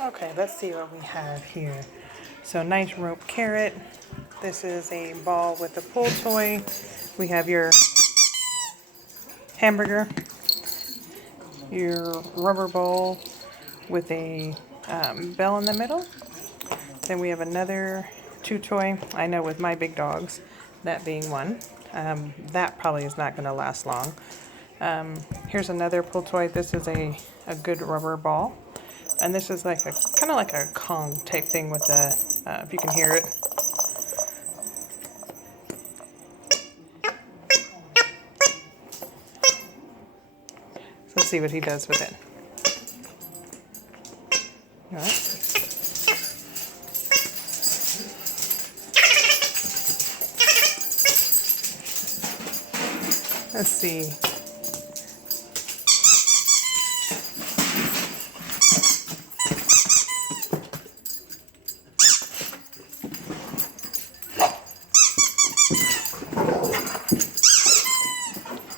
Okay, let's see what we have here. So nice rope carrot. This is a ball with a pull toy. We have your hamburger, your rubber ball with a bell in the middle. Then we have another chew toy. I know with my big dogs, that being one. That probably is not going to last long. Here's another pull toy. This is a good rubber ball. And this is like a kind of like a Kong type thing with a, if you can hear it. So let's see what he does with it. All right. Let's see.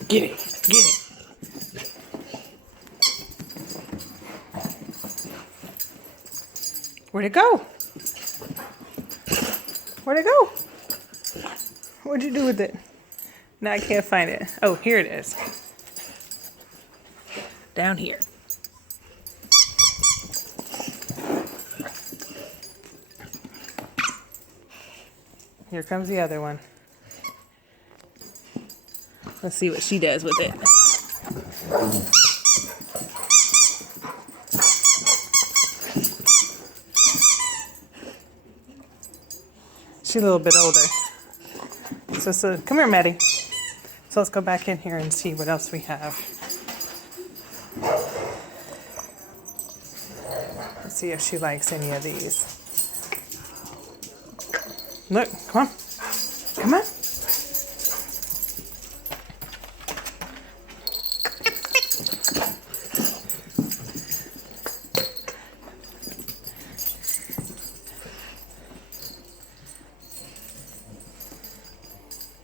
Get it, get it. Where'd it go? Where'd it go? What'd you do with it? Now I can't find it. Oh, here it is. Down here. Here comes the other one. Let's see what she does with it. She's a little bit older. So come here, Maddie. So let's go back in here and see what else we have. Let's see if she likes any of these. Look, come on. Come on.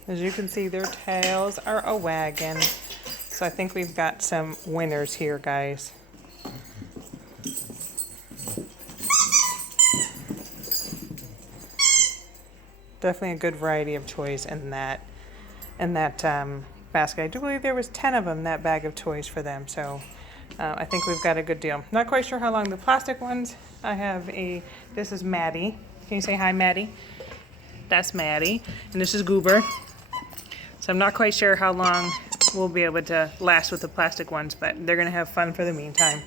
As you can see, their tails are a wagging. So I think we've got some winners here, guys. Definitely a good variety of toys in that basket. I do believe there was 10 of them, that bag of toys for them. So I think we've got a good deal. Not quite sure how long the plastic ones. I have this is Maddie. Can you say hi, Maddie? That's Maddie. And this is Goober. So I'm not quite sure how long we'll be able to last with the plastic ones, but they're going to have fun for the meantime.